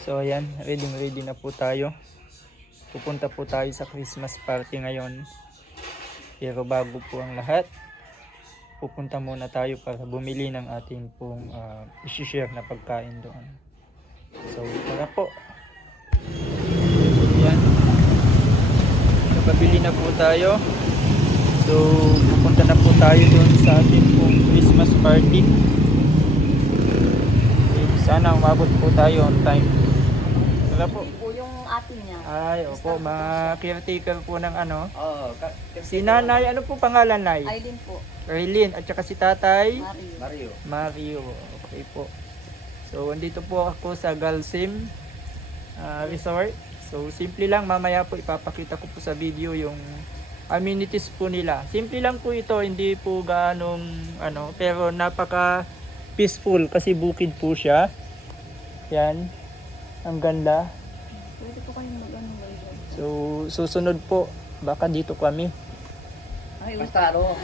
So ayan, ready na po tayo. Pupunta po tayo sa Christmas party ngayon. Pero bago po ang lahat, pupunta muna tayo para bumili ng ating pong isi-share na pagkain doon. So tara po. Ayan. Nakabili na po tayo. So pupunta na po tayo doon sa ating pong Christmas party. Okay, sana umabot po tayo on time. Tara po. Po yung atin niya. Ay, opo, mga caretaker po ng ano. Oo, Si nanay, ano po pangalan, nay? Aileen po. Raylene, at saka si tatay? Mario. Mario. Okay po. So, andito po ako sa Galsim Resort. So, simple lang, mamaya po ipapakita ko po sa video yung amenities po nila. Simple lang po ito, hindi po ganong ano, pero napaka peaceful kasi bukid po siya. Yan. Ang ganda. Pwede po kayong mag-ano. So, susunod po, baka dito kami. Ay, basta ano.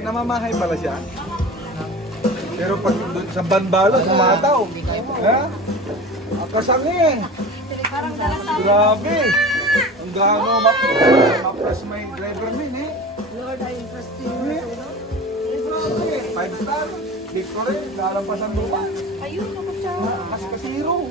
Namamahay pala siya. Pero pag doon sa banbalo, sumataw. Ha? Kasangi eh. Grabe. Ang gaano mapras may driver min eh. Lord, I trust you. Grabe. 5 star. Dito rin, lalampas ang lupa. Ayun, ako siya. Kasi hero.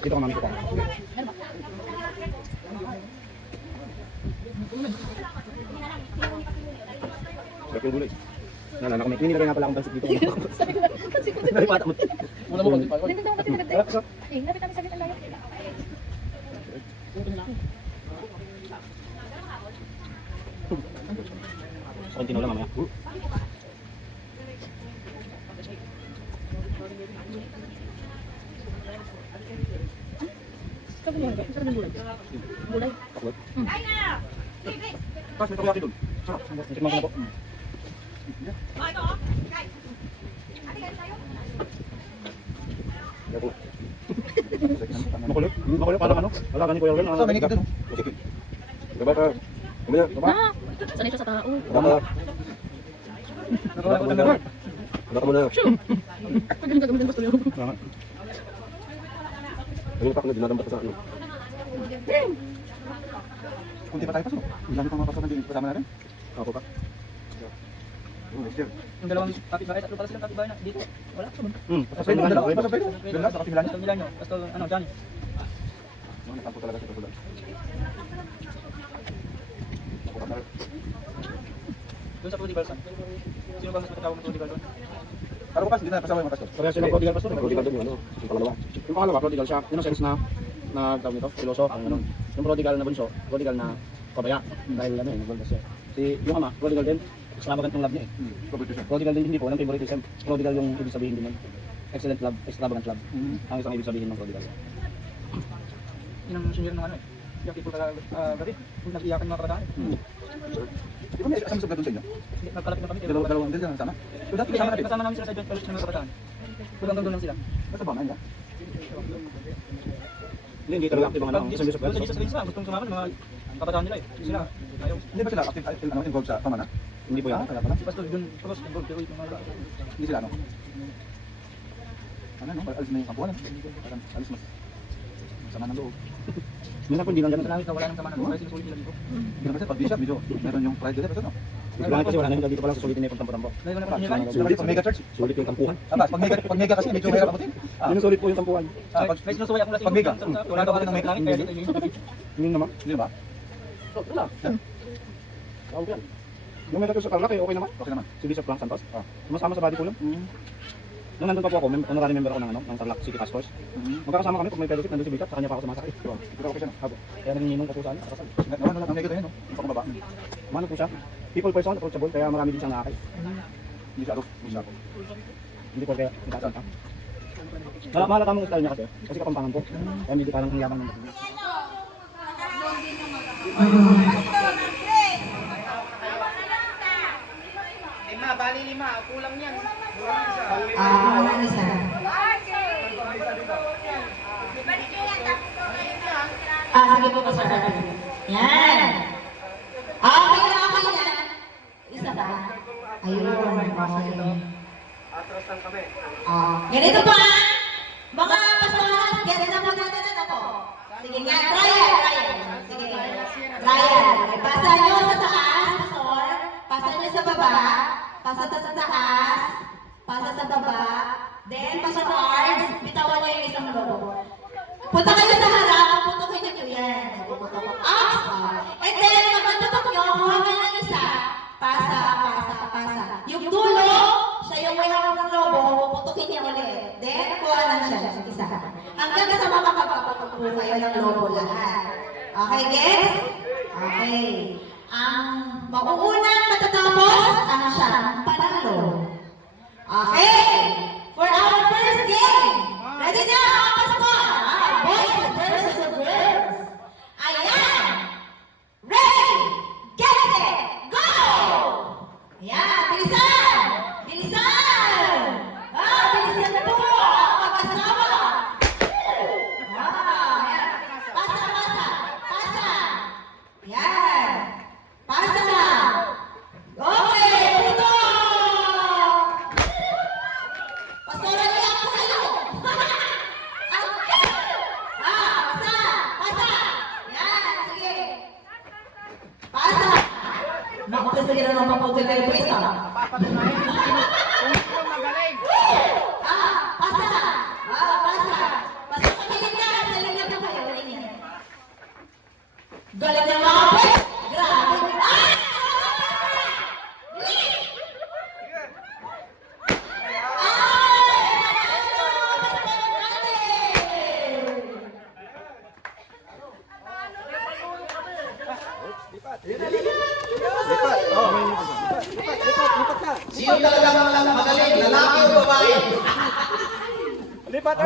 Dito ka mami ko. Sarap yung gulay. Nalala ko may nilagay nga pala akong pansit dito. Nalipata mo. Muna mo konti pa. Lapit namin saglit ang layo. Konti na lang mamaya. Gulay. Pas, may takoyaki doon. Sarap. Tikman ko na po. Makulit? Makulit parang ano? Wala ka ni Kuya Ren. So, may nikit doon. Okay. Diba ka? Kumaya, diba? Sanay siya sa tao. Diba ka? Diba ka muna? Diba ka muna? Pag hindi gagamitin gusto niyo. Tama. Yung pack na dinadampat sa ano? Kunti pa tayo pasok. Ilan pa mga pasok na din kasama natin? Ako pa. Yung dalawang kapitbahay, tatlo pala silang kapitbahay na dito. Wala. Pasapay mo, dalawa. Pasapay mo. Doon lang, sa kapila niya. Pastor Milanyo, Pastor Johnny. Nakampo talaga siya sa Doon sa prodigal son. Sino ba mas matatawag ng prodigal doon? Pero bukas, hindi na pasaway mga pastor. Parehas silang prodigal pastor. Prodigal din yung ano, yung pangalawa. Yung pangalawa, prodigal siya. Innocence na tawag nito, piloso, ang ganun. Yung prodigal na bunso, prodigal na pabaya. Dahil ano eh, nagwaldas siya. Yung ama, prodigal din. Extravagant yung love niya eh. Competition. Prodigal din hindi po, ng favoritism. Prodigal yung ibig sabihin din nun. Excellent love, extravagant love. Ang isang ibig sabihin ng prodigal. Yun ang sinyer ng ano eh. Yung people talaga gabi. Kung nag-iyakan yung mga kabataan. Di ba may asam sa doon sa inyo? Nagkalapit na kami. Dalawang din lang sama. So dati kasama natin. Kasama namin sila sa joint fellowship ng mga kabataan. Hanggang doon lang sila. Basta ba nila? Hindi talaga active ang ano, Pag isang Jesus doon sa Christ. Jesus Christ sila, gustong sumama ng mga kabataan nila eh. Sila, ayaw. Hindi ba sila active involved sa pamana? Hindi po yan. Kaya pala. Si Pastor doon, tapos involved pero yung mga Hindi sila ano? Ano no? Alis na yung kampuan. Parang alis mas sama ng loob. Minsan po hindi lang sa ganun. langit na wala nang sama ng buhay, sinusulit nila dito. Hindi naman kasi pag bishop, medyo meron yung pride dito. No? Kailangan kasi wala na dito pa lang sa sulitin na yung tampo-tampo. Dahil wala pa nila. Sulit pag mega church. Sulit yung tampuhan. Pag mega kasi medyo mahirap abutin. Yun ang sulit po yung tampuhan. Pag May sinusuway akong lasing. Pag mega. Wala daw kami ng may langit, kaya dito yung Hindi naman. Hindi ba? Wala. Tawag yan. Yung may tattoo sa Tarlac eh, okay naman. Okay naman. Si Bishop Frank Santos. Sumasama sa body column. Nung nandun pa po ako, honorary member ako ng Tarlac City Task Force. Magkakasama kami pag may fellowship, nandun si Bishop, sa kanya pa ako sumasakay. Ito okay siya no? Habo. Kaya nanginginong pa po sa akin. Kasal. Naman lang ang mega doon no? Yung pakababa. Mano po siya. People person, approachable, kaya marami din siyang nakakay. Hindi siya ako. Hindi siya ako. Hindi po kaya nagkasal ka. Mahalata mong style niya kasi kapampangan po. Kaya hindi parang ang yabang ng mga. Ano isa? Sige po, Pastor Arvin. Yan. Okay na. Isa ba? Ayun, okay. Ganito po mga pastoras, ganito po natin ano po. Sige nga, trial. Sige, trial. Pasa nyo sa taas, pastor. Pasa nyo sa baba. Pasa sa taas. Pasa sa baba. Then, Pastor Ards, bitawan nyo yung isang lobo. Punta kayo sa harap, putukin nyo yan. Putok up. And then, pagputok nyo, kuha kayo ng isa. Pasa. Yung dulo, siya yung may hawak ng lobo, puputukin niya ulit. Then, kuha lang siya sa isa. Hanggang sa makakapagputok po kayo ng lobo lahat. Okay, guys? Okay. Ang mauunang matatapos, ang siyang panalo. Okay. For our first game. Ready na, mga pastor? Boys versus girls. Ayan. Ready. Get set. Go! Ayan, bilisan! Bilisan po! Mag-asawa! Ayan. Pasa! Ayan. Pasa! Okay, puto! Pastora niya ako kayo! Pasa! Ayan, sige. Pasa! Naku, kasi gano'n ang mapagod kayo po isa. Pasa! Pasa pagilid na! Saling na po kayo. Galing na mga pwes! Grabe! Sino talagang magaling? Lalaki o babae? Lipat!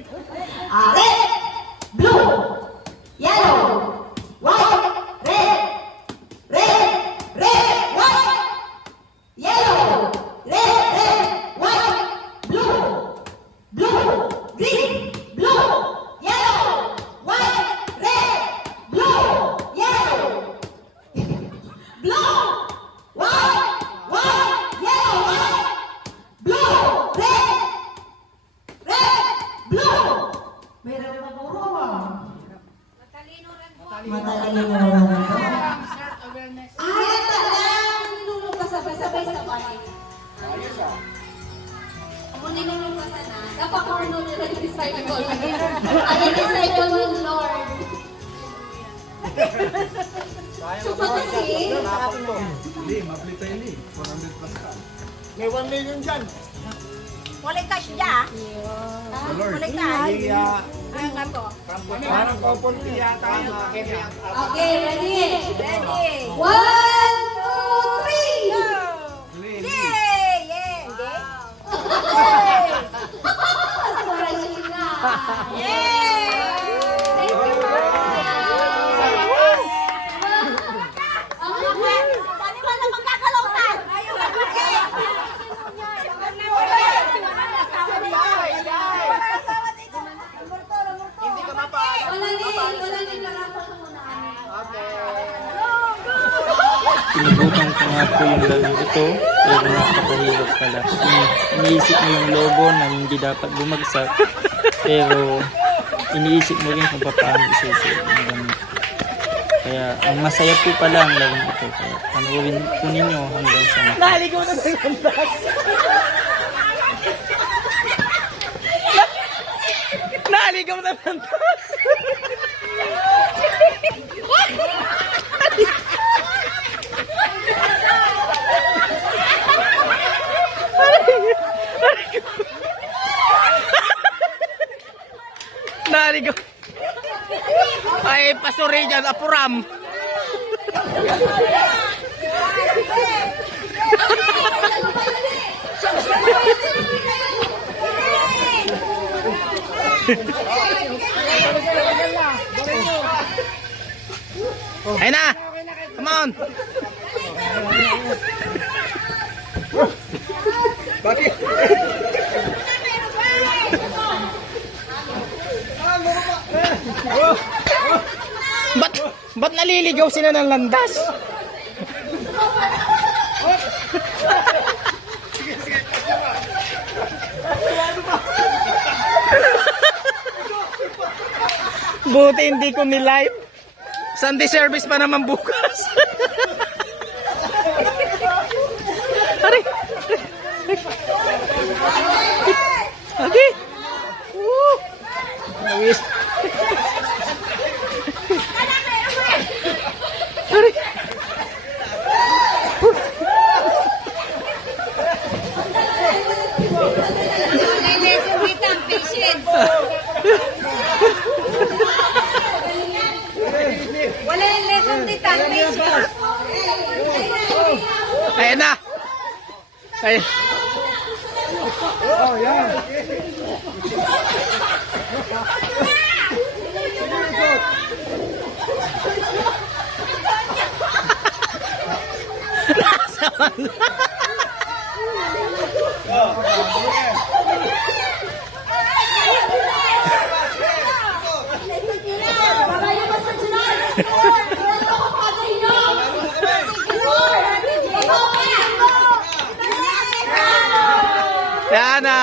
Red, blue, yellow, white, red, white, yellow, red, white, blue, green, blue, yellow, white, red, blue, yellow, blue, white, yellow, white, blue, red, blue. Meron pa puro matalino naman. Ay, ang talang! Nilulong ka sabay-sabay. Ako nilulong ka sana. Dapat ako nilulong ka disciple. Ay, disciple ng Lord. So, kasi, Hindi, maplita yun eh. 400 plus ka. May 1 million dyan. walay cash niya. Lord. Walay cash. Di, Ay, nga po. Parang couple yata yun. Okay, ready? 1, 2, 3! Yay! Yay! Aspiration na! Yay! Thank you, Paano ba na magkakalautan? hindi ka mapaan. Wala din narapang muna. Sinubukan ko nga po yung laro ito, pero napakahirap pala. Iniisip mo yung logo na hindi dapat bumagsak, pero iniisip mo rin kung paano isusunod yung gamit. Kaya ang masaya po pala ang laro ito, kaya panoorin po ninyo hanggang sa matapos. Naligaw na tayo ng taas. Naligaw na ng taas. Naligaw. Ay, pasuri dyan, apuram. Ayun na! Come on! Bakit? Ba't naliligaw sila ng landas? Buti hindi ko ni-live. Sunday service pa naman bukas. Aray! Lagi! Woo! Nawis. Aray! Wala yung lesson dito. Ayan na! Ayan. Oh, yan. Ayan na!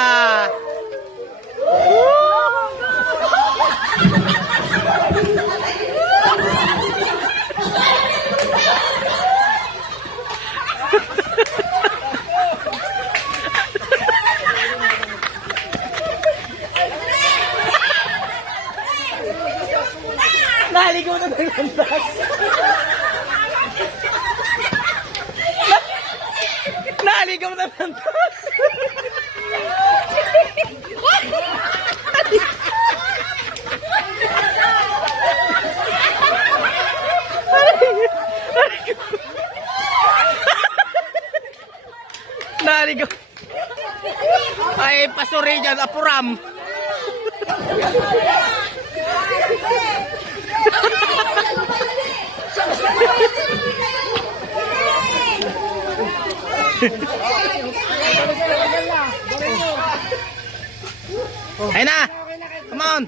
Naligaw na ng landas. Naligaw na ng landas. Naligaw. Ay, pasuri dyan, apuram. Ayun na! Come on!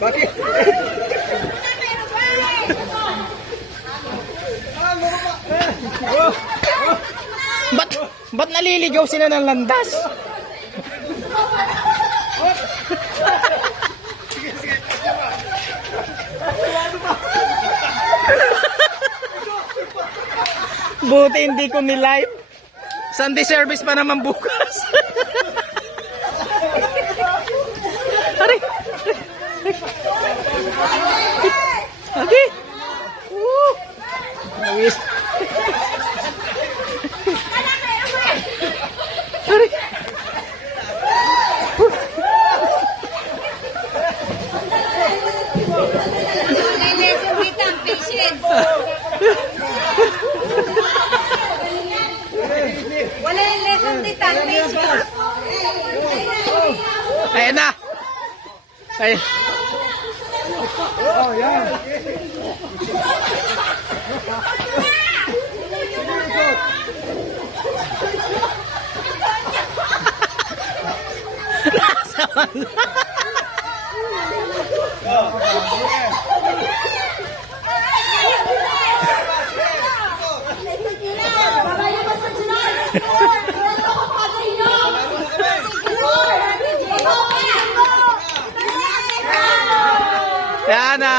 Bakit? Ba't naliligaw sila ng landas? Buti hindi ko ni-live. Sunday service pa naman bukas. Ari. Okay. Nawis. Ari. Wala yung lesson dito. Ayan na. Ayan. Oh, yan. Ayan na.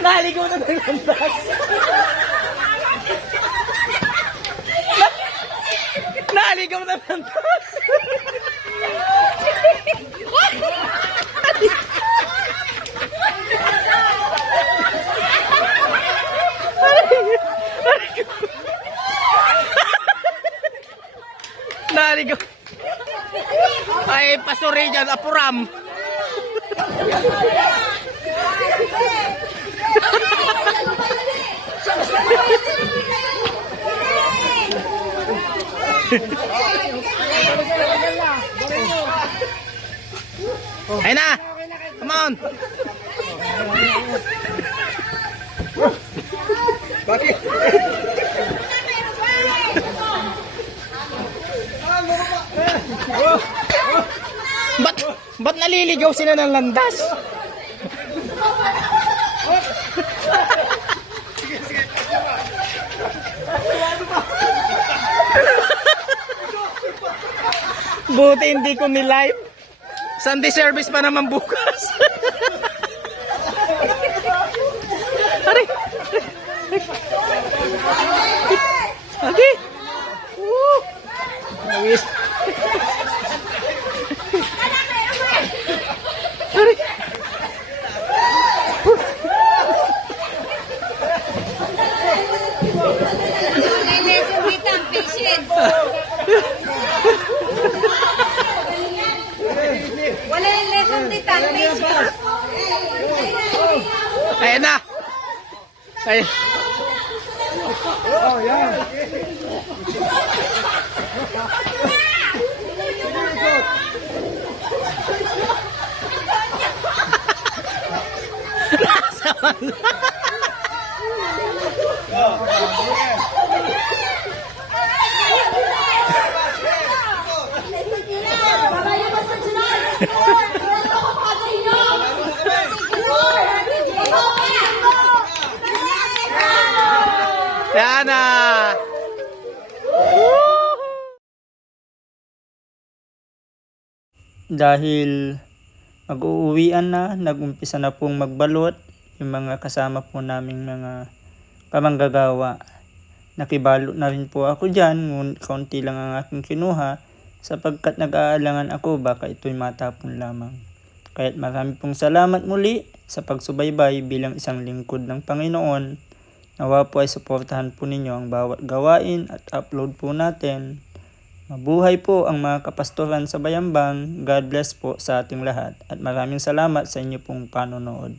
Naligaw na ng landas. Naligaw na ng landas. Naligaw. Ay, pasuri dyan, apuram. Ayun na. Come on. Bakit? Ba't naliligaw sila ng landas? Buti hindi ko ni-live. Sunday service pa naman bukas. Ari. Okay. Nawis. Ari. Wala yung lesson dito. Ayan na. Ayan. Oh, yan. Ayan na. Dahil mag-uuwian na, nag-umpisa na pong magbalot yung mga kasama po naming mga kamanggagawa. Nakibalot na rin po ako dyan, kaunti lang ang aking kinuha sapagkat nag-aalangan ako baka ito'y matapon lamang. Kaya't marami pong salamat muli sa pagsubaybay bilang isang lingkod ng Panginoon Nawa po ay suportahan po ninyo ang bawat gawain at upload po natin. Mabuhay po ang mga kapastoran sa Bayambang. God bless po sa ating lahat at maraming salamat sa inyo pong panonood.